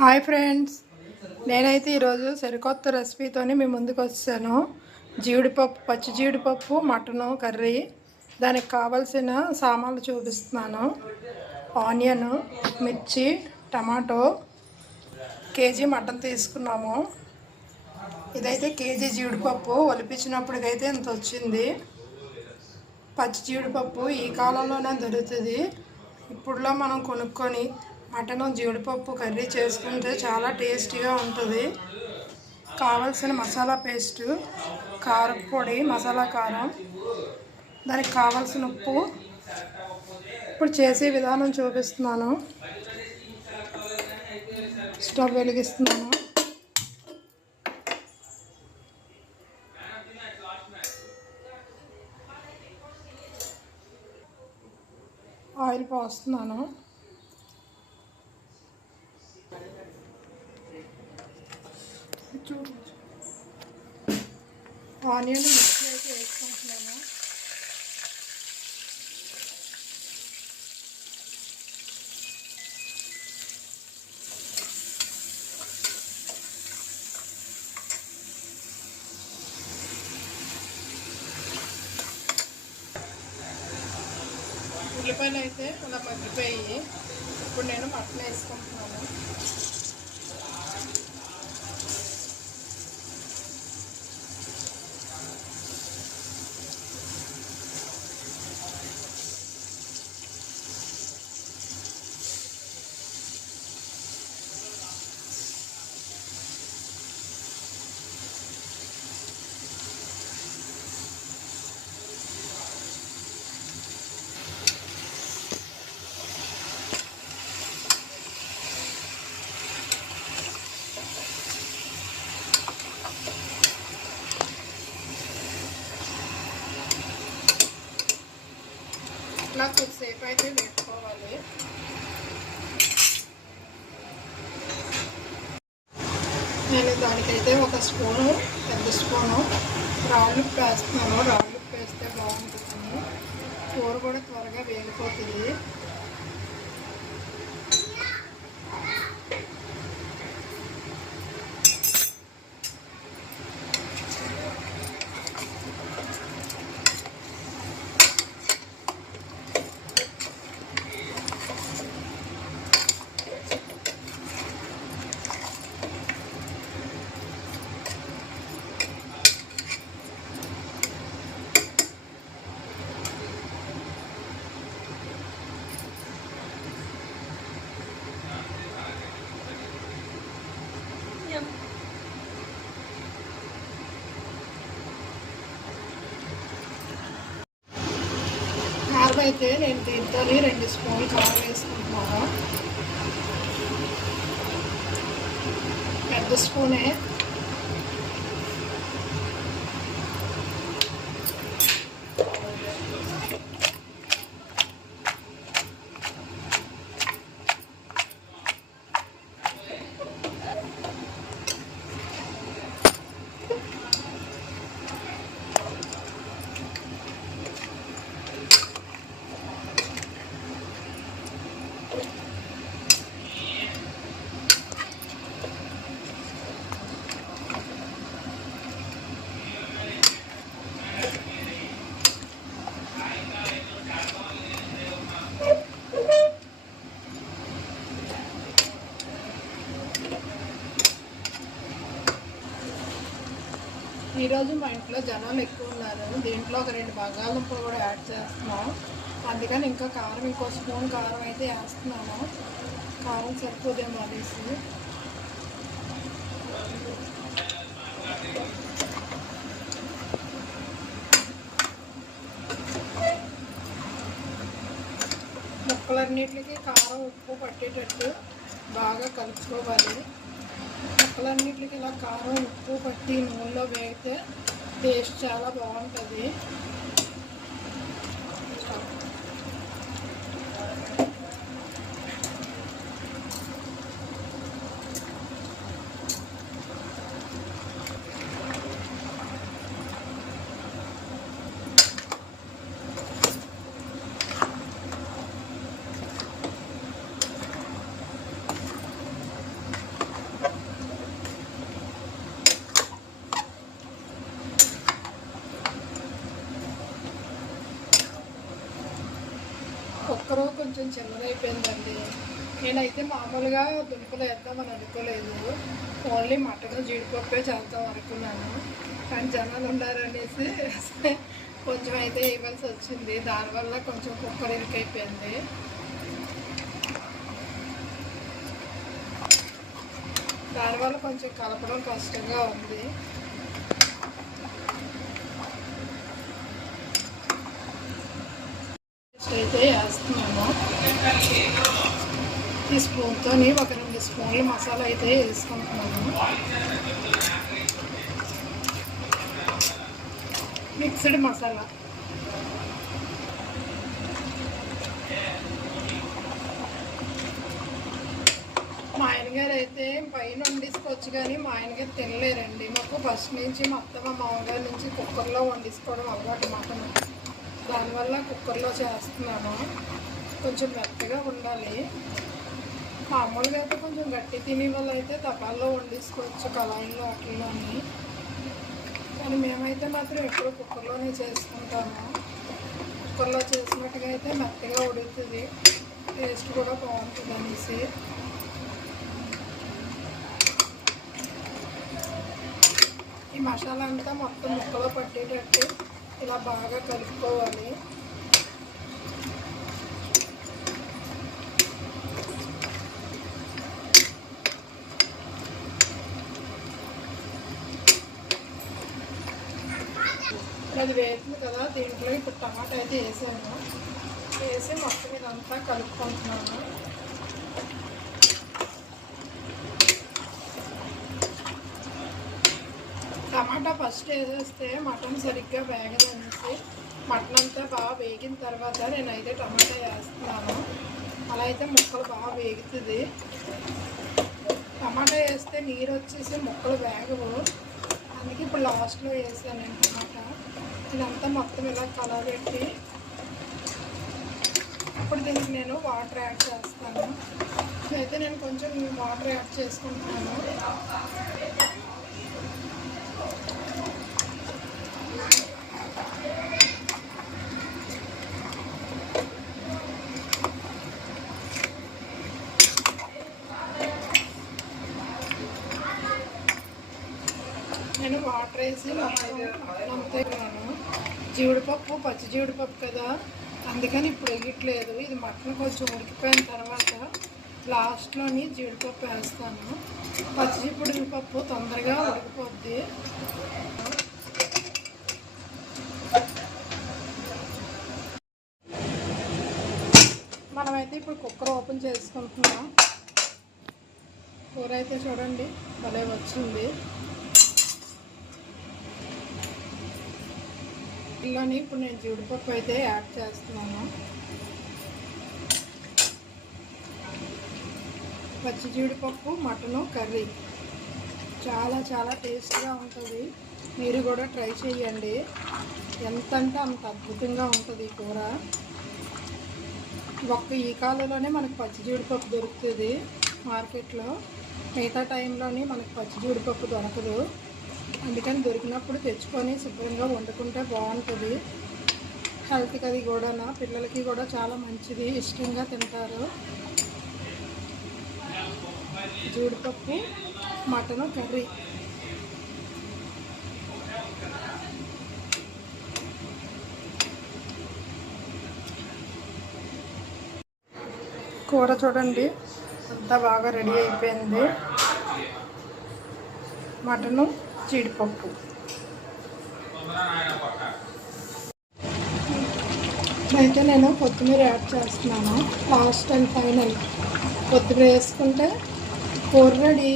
Hi friends, నేనైతే ఈరోజు సరికొత్త రెసిపీతో మీ ముందుకు వచ్చాను. జీడిపప్పు, పచ్చి జీడిపప్పు మటను కర్రీ. దానికి కావాల్సిన సామాన్లు చూపిస్తున్నాను. ఆనియన్, మిర్చి, టమాటో, కేజీ మటన్ తీసుకున్నాము. ఇదైతే కేజీ జీడిపప్పు ఒలిపించినప్పటికైతే ఇంత వచ్చింది. పచ్చి జీడిపప్పు ఈ కాలంలోనే దొరుకుతుంది. ఇప్పుడులో మనం కొనుక్కొని మటను జీడిపప్పు కర్రీ చేసుకుంటే చాలా టేస్టీగా ఉంటుంది. కావలసిన మసాలా పేస్టు, కారం పొడి, మసాలా కారం, దానికి కావలసిన ఉప్పు. ఇప్పుడు చేసే విధానం చూపిస్తున్నాను. స్టవ్ వెలిగిస్తున్నాను. ఆయిల్ పోస్తున్నాను. ఆనియన్ మిక్సీ అయితే వేసుకుంటున్నాను. ఉల్లిపాయలు అయితే అలా మగ్గిపోయి ఇప్పుడు నేను మటన్ వేసుకుంటున్నాను. ఇట్లా కొద్దిసేపు అయితే వేసుకోవాలి. నేను దానికైతే ఒక స్పూను, పెద్ద స్పూను రాళ్ళు ఉప్పు వేస్తున్నాను. రాళ్ళు ఉప్పు వేస్తే బాగుంటుంది. కూర కూడా త్వరగా వేగిపోతుంది. కారం అయితే నేను దీంతో 2 స్పూన్లు కారం వేసుకుంటున్నాను. పెద్ద స్పూనే. ఈరోజు మా ఇంట్లో జనాలు ఎక్కువ ఉన్నారు. దీంట్లో ఒక 2 బంగాళదుంపలు కూడా యాడ్ చేస్తున్నాం. అందుకని ఇంకా కారం, ఇంకో స్పూన్ కారం అయితే వేస్తున్నాను. కారం సరిపోదేమో అనేసి. ముక్కలన్నిటికీ కారం, ఉప్పు పట్టేటట్టు బాగా కలుపుకోవాలి. ముక్కలన్నిటికి ఇలా కారం, ఉప్పు పట్టి నూనెలో వేగితే టేస్ట్ చాలా బాగుంటుంది. కొంచెం చిన్నదైపోయిందండి. నేనైతే మామూలుగా దుంపలు వేద్దామని అనుకోలేదు, ఓన్లీ మటన్ జీడిపప్పే చేద్దాం అనుకున్నాను. కానీ జనాలు ఉన్నారనేసి కొంచెం అయితే వేయవలసి వచ్చింది. దానివల్ల కొంచెం కుక్కర్ ఇరుకైపోయింది. దానివల్ల కొంచెం కలపడం కష్టంగా ఉంది. అయితే వేస్తున్నాను. ఈ స్పూన్తో ఒక 2 స్పూన్లు మసాలా అయితే వేసుకుంటున్నాను. మిక్స్డ్ మసాలా. మా ఆయనగారు అయితే పైన వండించుకోవచ్చు, కానీ మా ఆయనగారు తినలేరండి. మాకు ఫస్ట్ నుంచి మా అత్తమ్మ మామగారి నుంచి కుక్కర్లో వండించుకోవడం అలవాటు మటన్. దానివల్ల కుక్కర్లో చేస్తున్నాను. కొంచెం మెత్తగా ఉండాలి. మామూలుగా అయితే కొంచెం గట్టి తినే వాళ్ళు అయితే తపాల్లో వండించుకోవచ్చు, కళాయిల్లో వాటిల్లోని. కానీ మేమైతే మాత్రం ఎప్పుడు కుక్కర్లోనే చేసుకుంటాము. కుక్కర్లో చేసినట్టుగా అయితే మెత్తగా ఉడుకుతుంది, టేస్ట్ కూడా బాగుంటుంది అనేసి. ఈ మసాలా అంతా మొత్తం ముక్కలో పట్టేటట్టు ఇలా బాగా కలుపుకోవాలి. అది వేస్తుంది కదా, దీంట్లో ఇప్పుడు టమాటా అయితే వేసాను. వేసి మొత్తం ఇదంతా కలుపుకుంటున్నాను. టమాటా ఫస్ట్ వేసేస్తే మటన్ సరిగ్గా వేగదనేసి మటన్ అంతా బాగా వేగిన తర్వాత నేనైతే టమాటా వేస్తున్నాను. అలా అయితే ముక్కలు బాగా వేగుతుంది. టమాటా వేస్తే నీరు వచ్చేసి ముక్కలు వేగవు, అందుకే ఇప్పుడు లాస్ట్లో వేసాను నేను టమాటా. ఇదంతా మొత్తం ఇలా కలబెట్టి ఇప్పుడు దీనికి నేను వాటర్ యాడ్ చేస్తాను. అయితే నేను కొంచెం వాటర్ యాడ్ చేసుకుంటున్నాను. నేను వాటర్ వేసి నమ్ముతున్నాను. జీడిపప్పు పచ్చి జీడిపప్పు కదా, అందుకని ఇప్పుడు వేయట్లేదు. ఇది మటన్ కొంచెం ఉడికిపోయిన తర్వాత లాస్ట్లోని జీడిపప్పు వేస్తాను. పచ్చి జీడిపప్పు తొందరగా ఉడికిపోద్ది. మనమైతే ఇప్పుడు కుక్కర్ ఓపెన్ చేసుకుంటున్నాం. కూర అయితే చూడండి భలే వచ్చింది. ఇందులోని ఇప్పుడు నేను జీడిపప్పు అయితే యాడ్ చేస్తున్నాను. పచ్చి జీడిపప్పు మటను కర్రీ చాలా చాలా టేస్ట్గా ఉంటుంది. మీరు కూడా ట్రై చేయండి. ఎంత అంటే అంత అద్భుతంగా ఉంటుంది ఈ కూర. ఈ కాలంలోనే మనకు పచ్చి జీడిపప్పు దొరుకుతుంది మార్కెట్లో. మిగతా టైంలోని మనకు పచ్చి జీడిపప్పు దొరకదు. అందుకని దొరికినప్పుడు తెచ్చుకొని శుభ్రంగా వండుకుంటే బాగుంటుంది. హెల్త్కి అది కూడా పిల్లలకి కూడా చాలా మంచిది, ఇష్టంగా తింటారు. జీడిపప్పు మటను కర్రీ. కూర చూడండి అంతా బాగా రెడీ అయిపోయింది. మటను జీడిపప్పు. అయితే నేను కొత్తిమీర యాడ్ చేస్తున్నాను లాస్ట్ అండ్ ఫైనల్. కొత్తిమీర వేసుకుంటే కూర రెడీ.